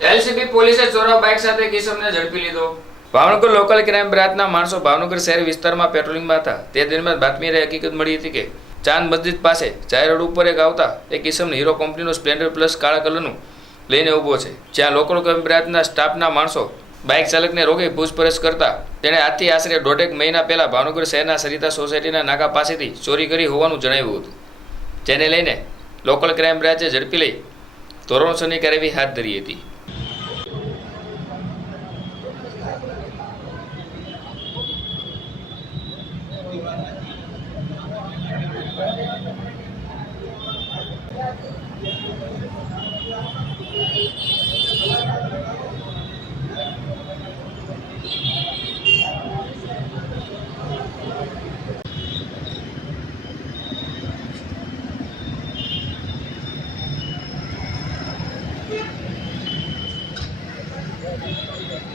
LCB પોલીસે ચોરા bike સાથે કિશોરને ઝડપી લીધો। ભાવનગર લોકલ ક્રાઇમ બ્રાન્ચના માણસો ભાવનગર શહેર વિસ્તારમાં પેટ્રોલિંગમાં હતા। તે દરમિયાન બાતમીએ હકીકત મળી હતી કે ચાંદ મસ્જિદ પાસે જાહેર રોડ ઉપર એક આવતા એક કિશોર હીરો કંપનીનો સ્પ્લેન્ડર પ્લસ કાળા કલરનું લઈને ઊભો છે, જ્યાં લોકલ ક્રાઇમ બ્રાન્ચના સ્ટાફના માણસો બાઇક ચાલકને રોકી પૂછપરછ કરતા તેણે આજથી આશરે 1.5 મહિના પહેલા ભાવનગર શહેરના સરિતા સોસાયટીના નાકા પાસેથી ચોરી કરી હોવાનું જણાવ્યું હતું, જેને લઈને લોકલ ક્રાઇમ બ્રાન્ચે ઝડપી લઈ ધોરણસરની કાર્યવાહી હાથ ધરી હતી।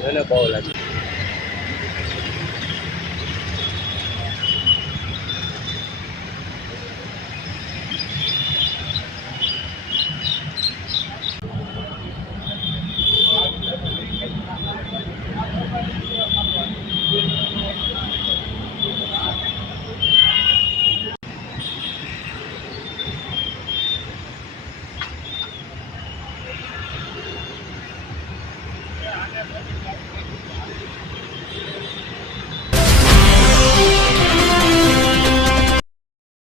એને બહુ લાગી।